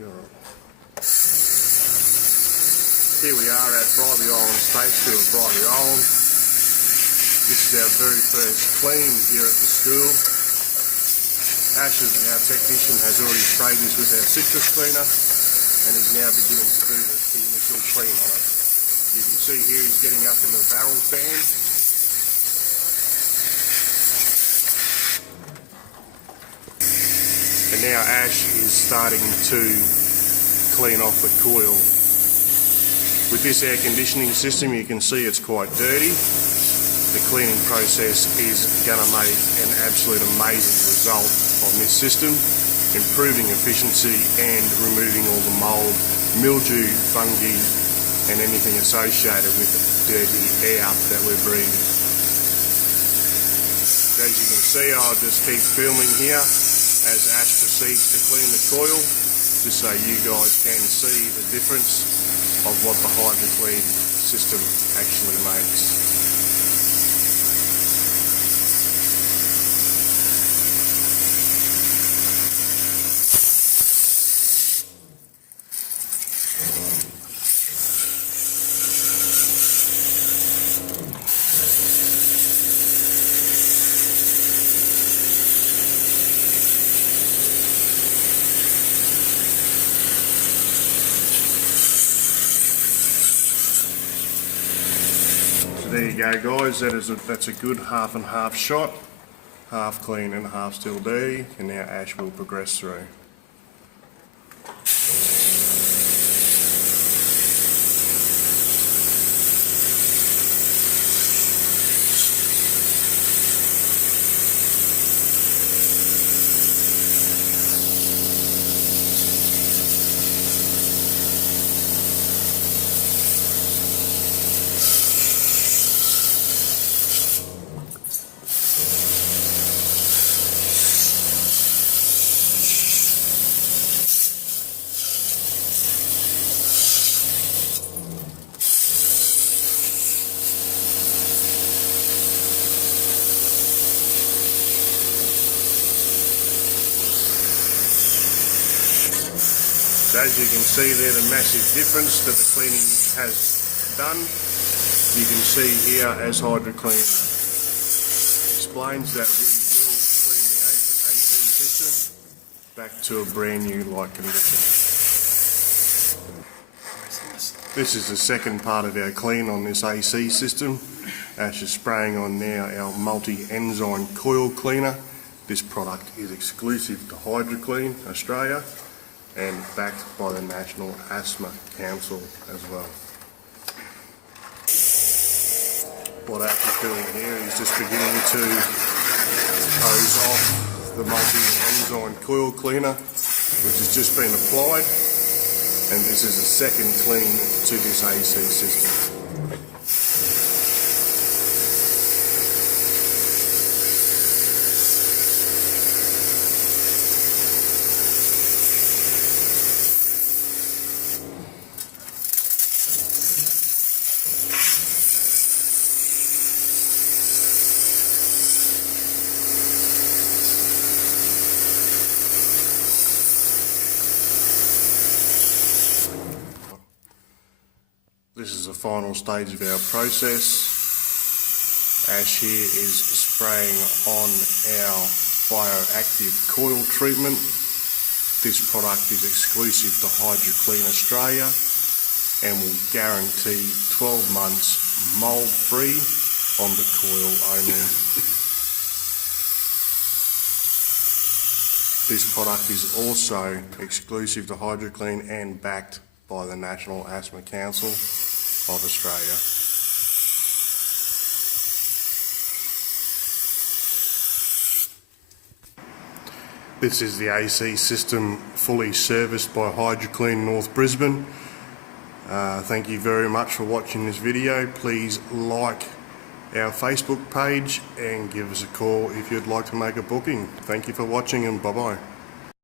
Here we are at Bribey Island State School at Bribey Island. This is our very first clean here at the school. Ash, our technician, has already sprayed this with our citrus cleaner and is now beginning to do the initial clean on it. You can see here he's getting up in the barrel fan. And now Ash is starting to clean off the coil. With this air conditioning system, you can see it's quite dirty. The cleaning process is going to make an absolute amazing result on this system, improving efficiency and removing all the mould, mildew, fungi and anything associated with dirty air that we're breathing. As you can see, I'll just keep filming here as Ash proceeds to clean the coil, just so you guys can see the difference of what the hydrokleen system actually makes. There you go, guys. That's a good half and half shot, half clean and half still dirty, and now Ash will progress through. So as you can see there, the massive difference that the cleaning has done. You can see here, as hydrokleen explains, that we will clean the AC system back to a brand new like condition. This is the second part of our clean on this AC system. Ash is spraying on now our multi-enzyme coil cleaner. This product is exclusive to Hydrokleen Australia and backed by the National Asthma Council as well. What Ash is doing here is just beginning to hose off the multi-enzyme coil cleaner, which has just been applied, and this is a second clean to this AC system. This is the final stage of our process. Ash here is spraying on our bioactive coil treatment. This product is exclusive to Hydrokleen Australia and will guarantee 12 months mould free on the coil only. This product is also exclusive to Hydrokleen and backed by the National Asthma Council of Australia. This is the AC system fully serviced by Hydrokleen North Brisbane. Thank you very much for watching this video. Please like our Facebook page and give us a call if you'd like to make a booking. Thank you for watching and bye bye.